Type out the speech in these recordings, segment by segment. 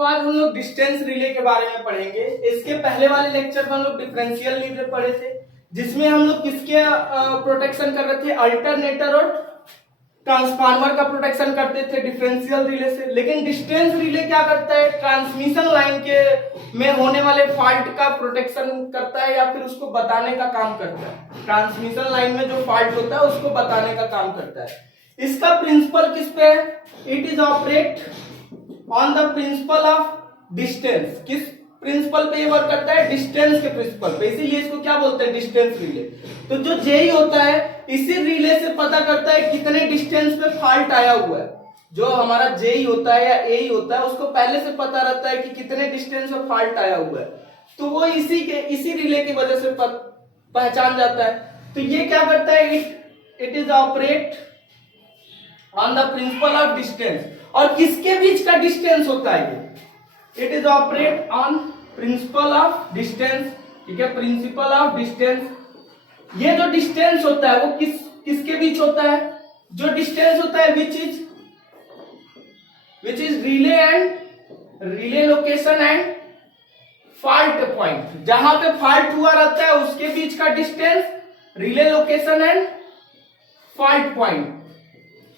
आज हम लोग डिस्टेंस रिले के बारे में पढ़ेंगे। इसके पहले वाले लेक्चर में हम लोग डिफरेंशियल रिले पढ़े थे, जिसमें हम लोग किसके प्रोटेक्शन कर रहे थे, अल्टरनेटर और ट्रांसफार्मर का प्रोटेक्शन करते थे डिफरेंशियल रिले से। लेकिन डिस्टेंस रिले क्या करता है, ट्रांसमिशन लाइन के में होने वाले फॉल्ट का प्रोटेक्शन करता है या फिर उसको बताने का काम करता है। ट्रांसमिशन लाइन में जो फॉल्ट होता है उसको बताने का काम करता है। इसका प्रिंसिपल किस पे है, it is operate on the principle of distance. किस प्रिंसिपल पे ये वर्क करता है, डिस्टेंस के प्रिंसिपल पे, इसीलिए इसको क्या बोलते हैं, डिस्टेंस रिले। तो जो जेई होता है इसी रिले से पता करता है कितने डिस्टेंस पे फॉल्ट आया हुआ है। जो हमारा जेई होता है या एई होता है उसको पहले से पता रहता है कि कितने डिस्टेंस पे फॉल्ट आया हुआ है, तो वो इसी रिले की वजह से पहचान जाता है। तो ये क्या करता है, it is operate on the principle of distance. और किसके बीच का डिस्टेंस होता है ये, it is operate on principle of distance. ठीक है, प्रिंसिपल ऑफ डिस्टेंस। ये जो डिस्टेंस होता है वो किसके बीच होता है, जो डिस्टेंस होता है which is relay location and fault point. जहां पे फॉल्ट हुआ रहता है उसके बीच का distance relay location and fault point.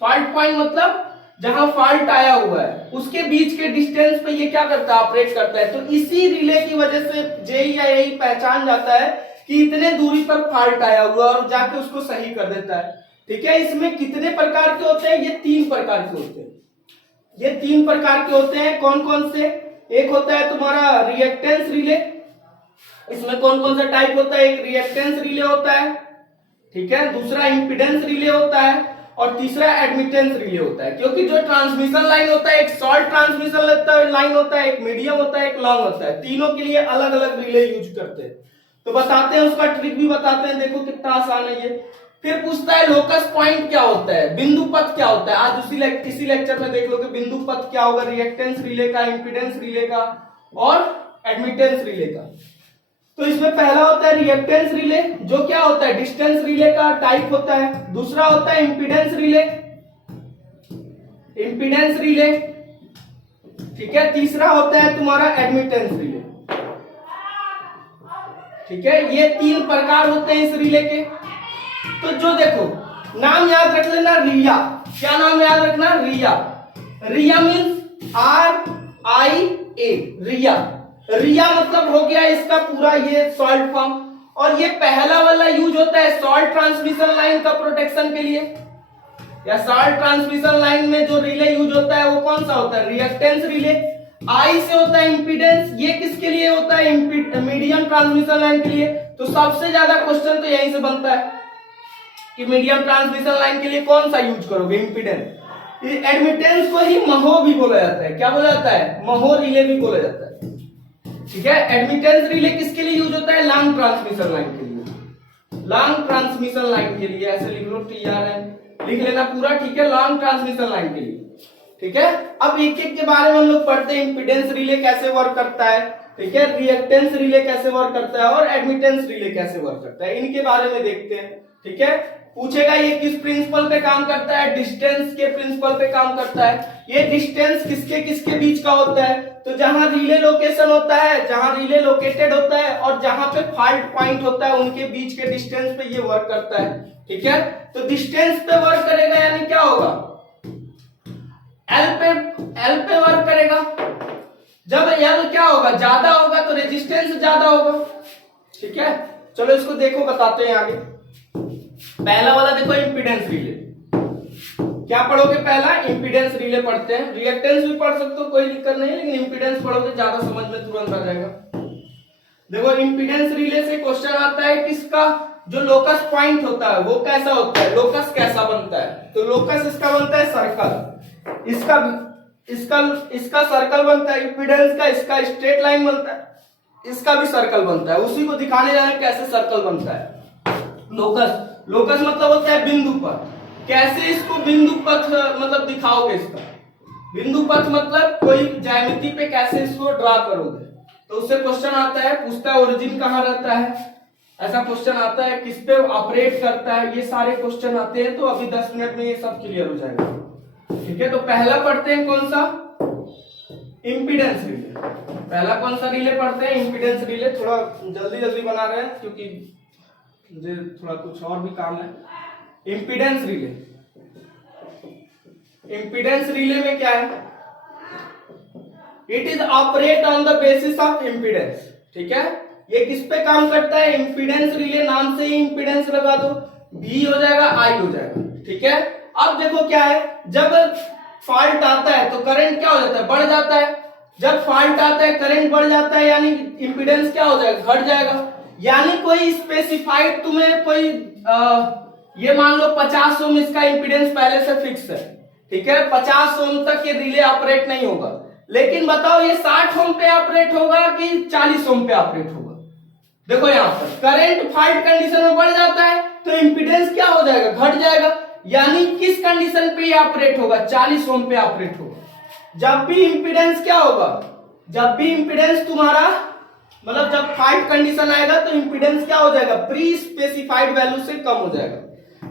Fault point मतलब जहां फॉल्ट आया हुआ है उसके बीच के डिस्टेंस पे ये क्या करता है, ऑपरेट करता है। तो इसी रिले की वजह से जेई या एई पहचान जाता है कि इतने दूरी पर फॉल्ट आया हुआ और जाके उसको सही कर देता है। ठीक है, इसमें कितने प्रकार के होते हैं, ये 3 प्रकार के होते हैं। ये 3 प्रकार के होते हैं, कौन कौन से, एक होता है तुम्हारा रिएक्टेंस रिले। इसमें कौन कौन सा टाइप होता है, एक रिएक्टेंस रिले होता है, ठीक है, दूसरा इंपीडेंस रिले होता है और तीसरा एडमिटेंस रिले होता है। क्योंकि जो ट्रांसमिशन लाइन होता है, एक शॉर्ट ट्रांसमिशन लाइन होता है, एक मीडियम होता है, एक लॉन्ग होता है, तीनों के लिए अलग अलग रिले यूज करते हैं। तो बताते हैं, उसका ट्रिक भी बताते हैं, देखो कितना आसान है ये। फिर पूछता है लोकस पॉइंट क्या होता है, बिंदु पथ क्या होता है। आज इसी लेक्चर में देख लो कि बिंदु पथ क्या होगा, रिएक्टेंस रिले का, इंपीडेंस रिले का और एडमिटेंस रिले का। तो इसमें पहला होता है रिएक्टेंस रिले, जो क्या होता है, डिस्टेंस रिले का टाइप होता है। दूसरा होता है इंपीडेंस रिले, ठीक है। तीसरा होता है तुम्हारा एडमिटेंस रिले। ठीक है, ये 3 प्रकार होते हैं इस रिले के। तो जो देखो, नाम याद रख लेना, रिया। क्या नाम याद रखना, रिया मीन्स RIA, रिया मतलब हो गया इसका पूरा ये सॉल्ट फॉर्म। और ये पहला वाला यूज होता है सॉल्ट ट्रांसमिशन लाइन का प्रोटेक्शन के लिए, या सॉल्ट ट्रांसमिशन लाइन में जो रिले यूज होता है वो कौन सा होता है, रिएक्टेंस रिले। आई से होता है इंपीडेंस, ये किसके लिए होता है, मीडियम ट्रांसमिशन लाइन के लिए। तो सबसे ज्यादा क्वेश्चन तो यहीं से बनता है कि मीडियम ट्रांसमिशन लाइन के लिए कौन सा यूज करोगे, इंपीडेंस। एडमिटेंस को ही महो भी बोला जाता है, क्या बोला जाता है, महो रिले भी बोला जाता है। ठीक है, एडमिटेंस रिले किसके लिए यूज होता है, लॉन्ग ट्रांसमिशन लाइन के लिए, लॉन्ग ट्रांसमिशन लाइन के लिए। ऐसे लिख लो, TRN लिख लेना पूरा, ठीक है, लॉन्ग ट्रांसमिशन लाइन के लिए। ठीक है, अब एक एक के बारे में हम लोग पढ़ते हैं, इंपीडेंस रिले कैसे वर्क करता है, ठीक है, रिएक्टेंस रिले कैसे वर्क करता है और एडमिटेंस रिले कैसे वर्क करता है, इनके बारे में देखते हैं। ठीक है, पूछेगा ये किस प्रिंसिपल पे काम करता है, डिस्टेंस के प्रिंसिपल पे काम करता है। ये डिस्टेंस किसके किसके बीच का होता है, तो जहां रिले लोकेशन होता है, जहां रिले लोकेटेड होता है और जहां पे फॉल्ट पॉइंट होता है उनके बीच के डिस्टेंस पे ये वर्क करता है। ठीक है, तो डिस्टेंस पे वर्क करेगा यानी क्या होगा, एल पे वर्क करेगा। जब एल क्या होगा, ज्यादा होगा तो रेजिस्टेंस ज्यादा होगा। ठीक है, चलो इसको देखो, बताते हैं आगे। पहला वाला देखो, इंपीडेंस रिले। क्या पढ़ोगे, पहला इंपीडेंस रिले पढ़ते हैं। रिएक्टेंस भी पढ़ सकते हो, कोई दिक्कत नहीं है, लेकिन इंपीडेंस पढ़ोगे ज्यादा समझ में तुरंत आ जाएगा। देखो, इंपीडेंस रिले से क्वेश्चन आता है किसका, जो लोकस पॉइंट होता है वो कैसा होता है, लोकस कैसा बनता है। तो लोकस इसका बनता है सर्कल, इसका सर्कल बनता है, इंपीडेंस का इसका स्ट्रेट लाइन बनता है, इसका भी सर्कल बनता है। उसी को दिखाने जाए कैसे सर्कल बनता है। लोकस मतलब होता है बिंदु पथ। कैसे इसको बिंदु पथ मतलब दिखाओगे, इसका बिंदु पथ मतलब कोई ज्यामिति पे कैसे इसको ड्रा करोगे। तो उससे क्वेश्चन आता है, पूछता है ओरिजिन कहाँ रहता है, ऐसा क्वेश्चन आता है, किस पे ऑपरेट करता है, ये सारे क्वेश्चन आते हैं। तो अभी 10 मिनट में ये सब क्लियर हो जाएगा। ठीक है, तो पहला पढ़ते हैं कौन सा, इंपीडेंस रिले। पहला कौन सा रिले पढ़ते हैं? Impedance relay. थोड़ा जल्दी जल्दी बना रहे हैं क्योंकि मुझे थोड़ा कुछ और भी काम है। इंपीडेंस रिले, इंपीडेंस रिले में क्या है? It is operate on the basis of impedance. ठीक है, ये किस पे काम करता है? इंपीडेंस रिले, नाम से ही इंपीडेंस लगा दो, V हो जाएगा, I हो जाएगा। ठीक है, अब देखो क्या है, जब फॉल्ट आता है तो करंट क्या हो जाता है? बढ़ जाता है। जब फॉल्ट आता है करंट बढ़ जाता है, यानी इंपीडेंस क्या हो जाएगा? घट जाएगा। यानी कोई स्पेसिफाइड तुम्हें कोई ये मान लो 50 ओम इसका इंपीडेंस पहले से फिक्स है। ठीक है, 50 ओम तक ये रिले ऑपरेट नहीं होगा। लेकिन बताओ ये 60 ओम पे ऑपरेट होगा कि 40 ओम पे ऑपरेट होगा? देखो यहां पर करंट फॉल्ट कंडीशन में बढ़ जाता है तो इंपीडेंस क्या हो जाएगा? घट जाएगा। यानी किस कंडीशन पे ये ऑपरेट होगा? 40 ओम पे ऑपरेट होगा। जब भी इंपीडेंस क्या होगा? जब भी इंपीडेंस तुम्हारा मतलब जब फॉल्ट कंडीशन आएगा तो इंपीडेंस क्या हो जाएगा? प्री स्पेसिफाइड वैल्यू से कम हो जाएगा।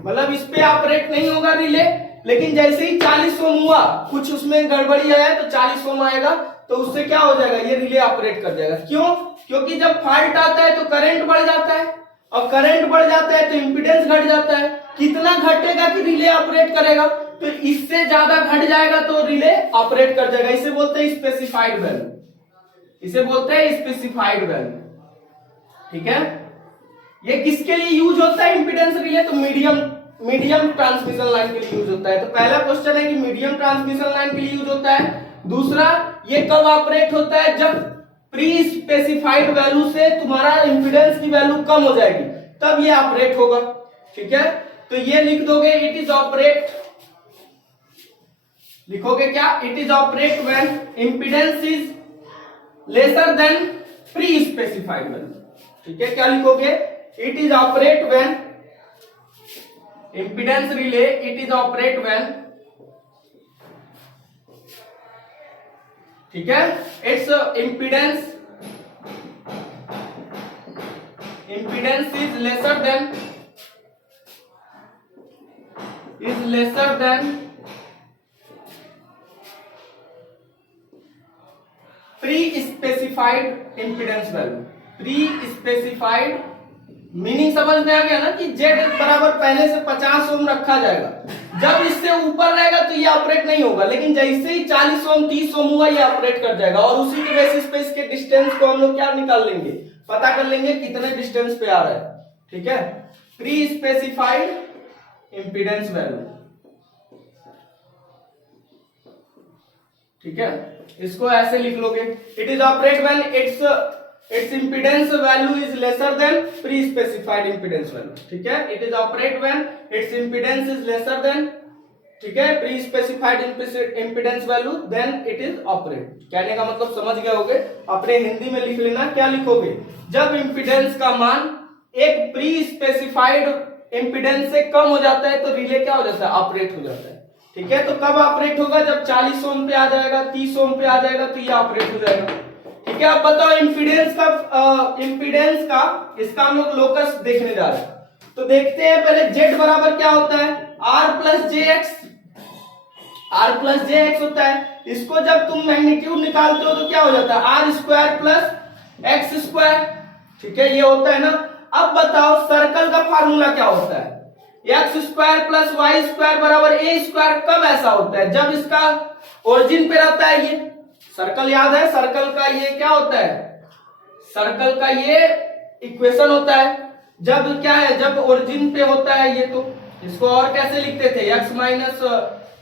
मतलब इस पे ऑपरेट नहीं होगा रिले, लेकिन जैसे ही 40 ओम हुआ, कुछ उसमें गड़बड़ी आया तो 40 ओम आएगा, तो उससे क्या हो जाएगा? ये रिले ऑपरेट कर जाएगा। क्यों? क्योंकि जब फॉल्ट आता है तो करंट बढ़ जाता है, और करंट बढ़ जाता है तो इंपीडेंस घट जाता है। कितना घटेगा कि रिले ऑपरेट करेगा? तो इससे ज्यादा घट जाएगा तो रिले ऑपरेट कर जाएगा। इसे बोलते हैं स्पेसिफाइड वैल्यू, इसे बोलते हैं स्पेसिफाइड वैल्यू। ठीक है, ये किसके लिए यूज होता है इंपीडेंस रिले? तो मीडियम ट्रांसमिशन लाइन के लिए यूज होता है। तो पहला क्वेश्चन है कि मीडियम ट्रांसमिशन लाइन के लिए यूज होता है। दूसरा, ये कब ऑपरेट होता है? जब प्री स्पेसिफाइड वैल्यू से तुम्हारा इंपीडेंस की वैल्यू कम हो जाएगी, तब ये ऑपरेट होगा। ठीक है, तो ये लिख दोगे, इट इज ऑपरेट, लिखोगे क्या? It is operate when impedance is lesser than pre specified value. ठीक है, क्या लिखोगे? It is operate when impedance relay, it is operate when, ठीक है, its impedance is lesser than pre-specified impedance value। pre-specified meaning समझ में आ गया ना कि Z बराबर पहले से 50 ओम रखा जाएगा। जब इससे ऊपर रहेगा तो ये ऑपरेट नहीं होगा, लेकिन जैसे ही 40 ओम 30 ओम हुआ ये ऑपरेट कर जाएगा। और उसी के बेसिस पे इसके डिस्टेंस को हम लोग क्या निकाल लेंगे? पता कर लेंगे कितने डिस्टेंस पे आ रहा है। ठीक है, प्री स्पेसिफाइड इंपीडेंस वैल्यू। ठीक है, इसको ऐसे लिख लोगे, it is operate when its impedance value is lesser than pre-specified impedance value। ठीक है, it is operate when its impedance is lesser than, ठीक है, pre-specified impedance value, then it is operate। कहने का मतलब समझ गए होगे। अपने हिंदी में लिख लेना, क्या लिखोगे? जब इंपीडेंस का मान एक प्री स्पेसिफाइड इंपीडेंस से कम हो जाता है तो रिले क्या हो जाता है? ऑपरेट हो जाता है। ठीक है, तो कब ऑपरेट होगा? जब 40 ओम पे आ जाएगा, 30 ओम पे आ जाएगा तो ये ऑपरेट हो जाएगा। ठीक है, अब बताओ इंपीडेंस का इसका हम लोग लोकस देखने जा रहे हैं। तो देखते हैं पहले, Z बराबर क्या होता है? R प्लस जे एक्स होता है। इसको जब तुम मैग्नीट्यूड निकालते हो तो क्या हो जाता है? R square plus x square. ठीक है, ये होता है ना। अब बताओ सर्कल का फार्मूला क्या होता है? X square plus Y square बराबर ए स्क्वायर। कब ऐसा होता है? जब इसका ओरिजिन पे रहता है ये सर्कल, याद है? सर्कल का ये क्या होता है? सर्कल का ये इक्वेशन होता है। जब क्या है? जब ओरिजिन पे होता है ये, तो इसको और कैसे लिखते थे? x माइनस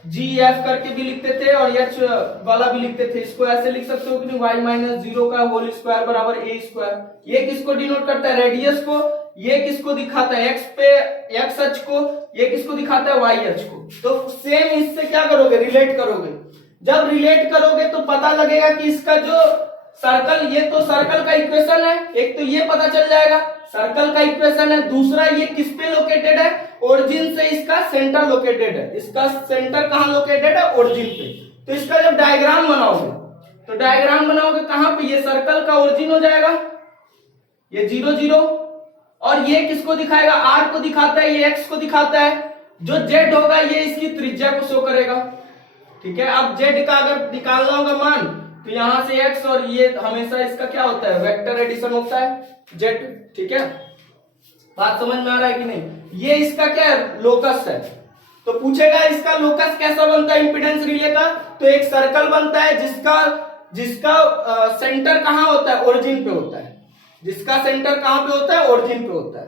जी एफ करके भी लिखते थे और h वाला भी लिखते थे। इसको ऐसे लिख सकते हो कि y माइनस 0 का होल स्क्वायर बराबर ए स्क्वायर। ये किसको डिनोट करता है? रेडियस को। ये किसको दिखाता है? x पे x अक्ष को। ये किसको दिखाता है? y अक्ष को। तो सेम इससे क्या करोगे? रिलेट करोगे। जब रिलेट करोगे तो पता लगेगा कि इसका जो सर्कल, ये तो सर्कल का इक्वेशन है, एक तो ये पता चल जाएगा सर्कल का इक्वेशन है। दूसरा, ये किस पे लोकेटेड है? ओरिजिन से इसका सेंटर लोकेटेड है। इसका सेंटर कहां लोकेटेड है? ओरिजिन पे। तो इसका जब डायग्राम बनाओगे तो डायग्राम बनाओगे कहां पे? ये सर्कल का ओरिजिन हो जाएगा, ये 0 0, और ये किसको दिखाएगा? R को दिखाता है, ये X को दिखाता है। जो Z होगा ये इसकी त्रिज्या को शो करेगा। ठीक है, अब Z का अगर निकालना होगा मान, तो यहां से x और ये हमेशा इसका क्या होता है, वेक्टर एडिशन होता है z। ठीक है, बात समझ में आ रहा है कि नहीं। ये इसका क्या है, लोकस है। तो पूछेगा इसका लोकस कैसा बनता है इंपीडेंस रिले का, तो एक सर्कल बनता है जिसका सेंटर कहां होता है, ओरिजिन पे होता है। जिसका सेंटर कहां पे होता है, ओरिजिन पे होता है।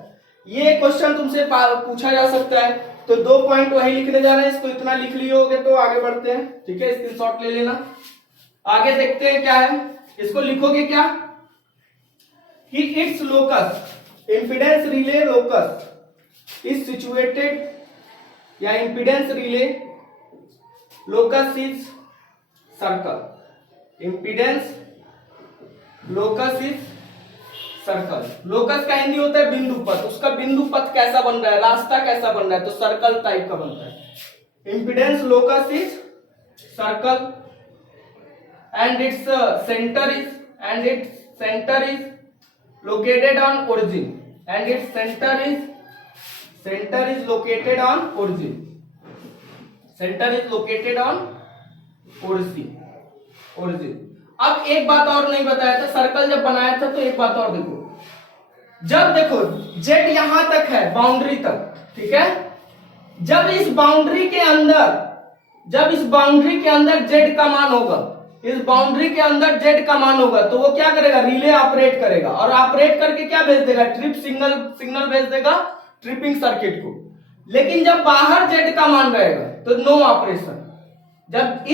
ये क्वेश्चन तुमसे पूछा जा सकता है। तो 2 पॉइंट वही लिखने जा रहे हैं, इसको इतना लिख लियोगे तो आगे बढ़ते हैं। ठीक है, स्क्रीनशॉट ले लेना। आगे देखते हैं क्या है, इसको लिखोगे क्या कि it's locus, impedance relay locus is situated, या impedance relay locus is circle. Impedance locus is circle. Locus का हिंदी होता है बिंदु पथ। उसका बिंदु पथ कैसा बन रहा है, रास्ता कैसा बन रहा है, तो सर्कल टाइप का बनता है। Impedance locus is circle and its center is located on origin, and its center is located on origin, center is located on origin। अब एक बात और नहीं बताया था, सर्कल जब बनाया था तो एक बात और देखो, जब देखो z यहां तक है, बाउंड्री तक, ठीक है, जब इस बाउंड्री के अंदर z का मान होगा, इस बाउंड्री के अंदर z का मान होगा, तो वो क्या करेगा, रिले ऑपरेट करेगा, और ऑपरेट करके क्या भेज देगा, ट्रिप सिग्नल भेज देगा ट्रिपिंग सर्किट को। लेकिन जब बाहर z का मान रहेगा तो नो ऑपरेशन। जब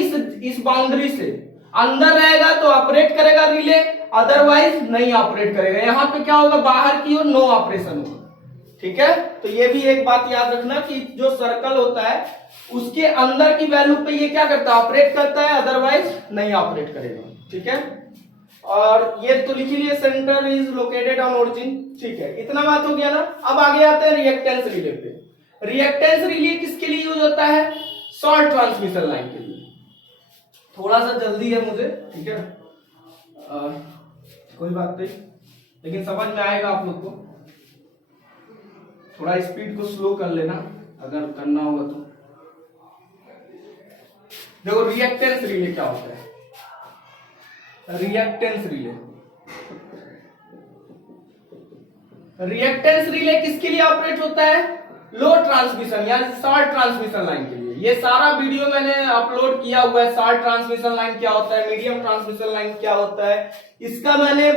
इस बाउंड्री से अंदर रहेगा तो ऑपरेट करेगा रिले, अदरवाइज नहीं ऑपरेट करेगा। यहां पे क्या होगा, बाहर की ओर नो ऑपरेशन होगा। ठीक है, तो ये भी एक बात याद रखना कि जो सर्कल होता है उसके अंदर की वैल्यू पे ये क्या करता है, ऑपरेट करता है, अदरवाइज नहीं ऑपरेट करेगा। ठीक है, और ये तो लिख लिए, centre is located on origin. ठीक है, इतना बात हो गया ना। अब आगे आते हैं रिएक्टेंस रिले पे। रिएक्टेंस रिले किसके लिए यूज होता है, शॉर्ट ट्रांसमिशन लाइन के लिए। थोड़ा सा जल्दी है मुझे, ठीक है, कोई बात नहीं, लेकिन समझ में आएगा आप लोग को। थोड़ा स्पीड को स्लो कर लेना अगर करना होगा तो। देखो रिएक्टेंस रिले क्या होता है, रिएक्टेंस रिले किसके लिए ऑपरेट होता है, लो ट्रांसमिशन या शॉर्ट ट्रांसमिशन लाइन के लिए। ये सारा वीडियो मैंने अपलोड किया हुआ है, शॉर्ट ट्रांसमिशन लाइन क्या होता है, मीडियम ट्रांसमिशन लाइन क्या होता है, इसका मैंने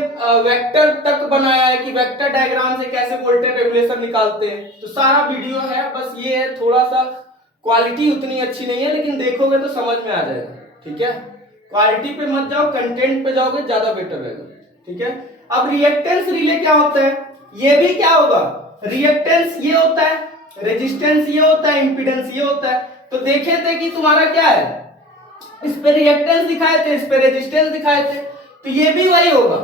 वेक्टर तक बनाया है कि वेक्टर डायग्राम से कैसे वोल्टेज रेगुलेशन निकालते हैं। तो सारा वीडियो है, बस ये है थोड़ा सा क्वालिटी उतनी अच्छी नहीं है, लेकिन देखोगे तो समझ में आ जाएगा। ठीक है, क्वालिटी पे मत जाओ, कंटेंट पे जाओगे ज्यादा बेटर रहेगा। ठीक है, अब रिएक्टेंस रिले क्या होता है, ये भी क्या होगा, रिएक्टेंस ये होता है, रेजिस्टेंस ये होता है, इंपीडेंस ये होता है। तो देखे थे कि तुम्हारा क्या है, इस पे रिएक्टेंस दिखाए थे, इस पे रेजिस्टेंस दिखाए थे। तो ये भी वही होगा,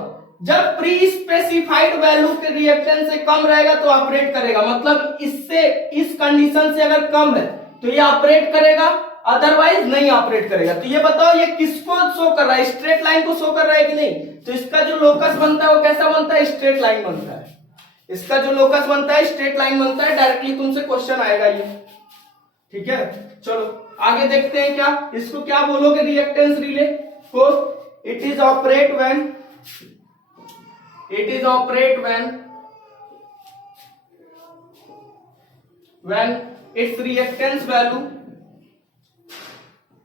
जब प्री स्पेसिफाइड वैल्यू के रिएक्टेंस से कम रहेगा तो ऑपरेट करेगा, मतलब इससे, इस कंडीशन से अगर कम है तो ये ऑपरेट करेगा, अदरवाइज नहीं ऑपरेट करेगा। तो ये बताओ ये किसको शो कर रहा है, स्ट्रेट लाइन को शो कर रहा है कि नहीं। तो इसका जो लोकस बनता है वो कैसा बनता है, स्ट्रेट लाइन बनता है। इसका जो लोकस बनता है स्ट्रेट लाइन बनता है। डायरेक्टली तुमसे क्वेश्चन आएगा ये। ठीक है, चलो आगे देखते हैं क्या, इसको क्या बोलोगे रिएक्टेंस रिले को। It is operate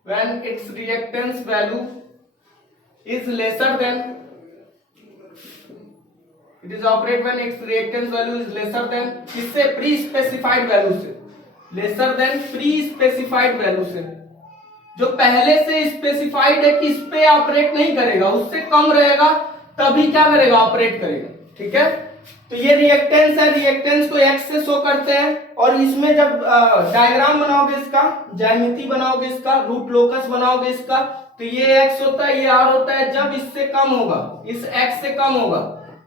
when its reactance value is lesser than, it is operate when its reactance value is lesser than किससे, प्री स्पेसिफाइड वैल्यू से, lesser than pre specified value से, जो पहले से स्पेसिफाइड है कि इस पे ऑपरेट नहीं करेगा, उससे कम रहेगा तभी क्या करेगा, ऑपरेट करेगा। ठीक है, तो ये रिएक्टेंस है, रिएक्टेंस को एक्स से शो करते हैं। और इसमें जब डायग्राम बनाओगे इसका, ज्यामिति बनाओगे इसका, रूट लोकस बनाओगे इसका, तो ये एक्स होता है, ये आर होता है। जब इससे कम होगा, इस एक्स से कम होगा,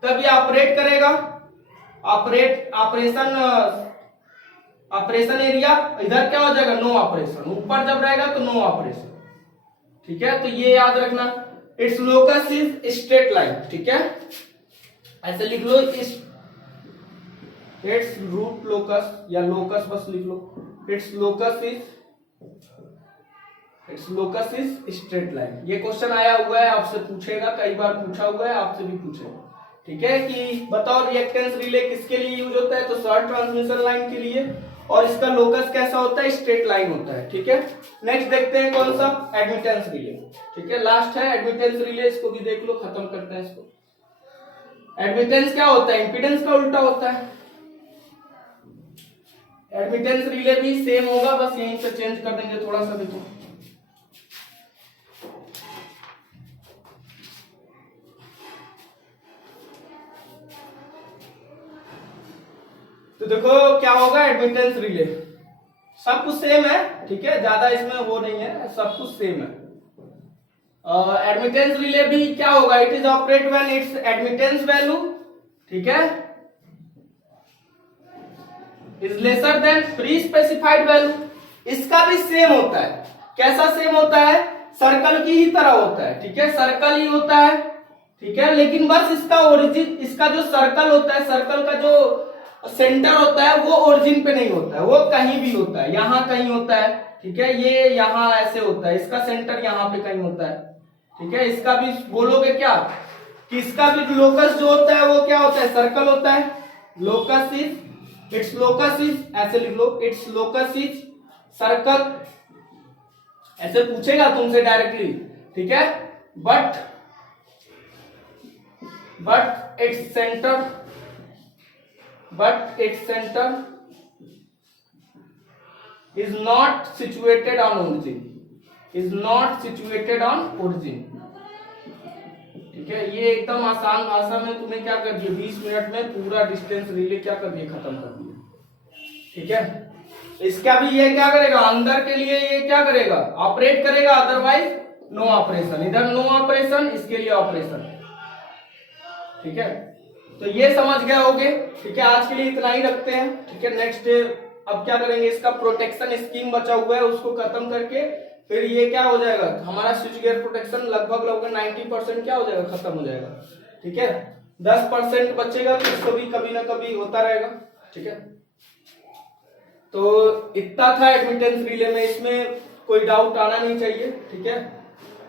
तब ये ऑपरेट करेगा। ऑपरेशन एरिया इधर क्या हो जाएगा, नो ऑपरेशन। ऊपर जब रहेगा तो नो ऑपरेशन। ठीक है, तो ये याद रखना, it's locus is straight line. ठीक है, ऐसे लिख लो, इट्स रूट लोकस या लोकस बस लिख लो, it's locus is it's locus is straight line. ये क्वेश्चन आया हुआ है, आपसे पूछेगा, कई बार पूछा हुआ है, आपसे भी पूछेगा। ठीक है, कि बताओ रिएक्टेंस रिले किसके लिए यूज होता है, तो शॉर्ट ट्रांसमिशन लाइन के लिए, और इसका लोकस कैसा होता है, स्ट्रेट लाइन होता है। ठीक है, नेक्स्ट देखते हैं कौन सा, एडमिटेंस रिले। ठीक है, लास्ट है एडमिटेंस रिले, इसको भी देख लो, खत्म करते हैं इसको। एडमिटेंस क्या होता है, इंपीडेंस का उल्टा होता है। एडमिटेंस रिले भी सेम होगा, बस यहीं से चेंज कर देंगे थोड़ा सा। देखो तो देखो क्या होगा, एडमिटेंस रिले सब कुछ सेम है। ठीक है, ज्यादा इसमें वो नहीं है, सब कुछ सेम है। एडमिटेंस रिले भी क्या होगा, it is operate when it's admittance value, ठीक है, is lesser than pre specified value. इसका भी सेम होता है। कैसा सेम होता है, सर्कल की ही तरह होता है। ठीक है, सर्कल ही होता है। ठीक है, लेकिन बस इसका ओरिजिन, इसका जो सर्कल होता है, सर्कल का जो सेंटर होता है वो ओरिजिन पे नहीं होता है, वो कहीं भी होता है, यहां कहीं होता है। ठीक है, ये यहां ऐसे होता है, इसका सेंटर यहां पे कहीं होता है। ठीक है, इसका भी बोलोगे क्या कि इसका भी लोकस जो होता है वो क्या होता है, सर्कल होता है। Locus is, it's locus is, ऐसे लिख लो, इट्स लोकस इज सर्कल, ऐसे पूछेगा तुमसे डायरेक्टली। ठीक है, but its centre, but its center is not situated on origin, is not situated on origin। ठीक है, ये एकदम आसान भाषा में तुम्हें क्या कर दिया, 20 मिनट में पूरा डिस्टेंस रिले क्या कर दिया, खत्म कर दिया। ठीक है, इसका भी ये क्या करेगा, अंदर के लिए ये क्या करेगा, ऑपरेट करेगा, अदरवाइज नो ऑपरेशन। इधर नो ऑपरेशन, इसके लिए ऑपरेशन। ठीक है, तो ये समझ गए होगे। ठीक है, आज के लिए इतना ही रखते हैं। ठीक है, नेक्स्ट अब क्या करेंगे, इसका प्रोटेक्शन स्कीम बचा हुआ है, उसको खत्म करके फिर ये क्या हो जाएगा, हमारा स्विच गियर प्रोटेक्शन लगभग 90% क्या हो जाएगा, खत्म हो जाएगा। ठीक है, 10% बचेगा, तो इसको भी कभी ना कभी होता रहेगा। ठीक है, तो इतना था एडमिटेंस रिले में, इसमें कोई डाउट आना नहीं चाहिए। ठीक है,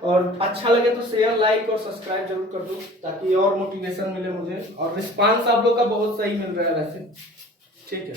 और अच्छा लगे तो शेयर, लाइक और सब्सक्राइब जरूर कर दो, ताकि और मोटिवेशन मिले मुझे, और रिस्पांस आप लोग का बहुत सही मिल रहा है वैसे। ठीक है।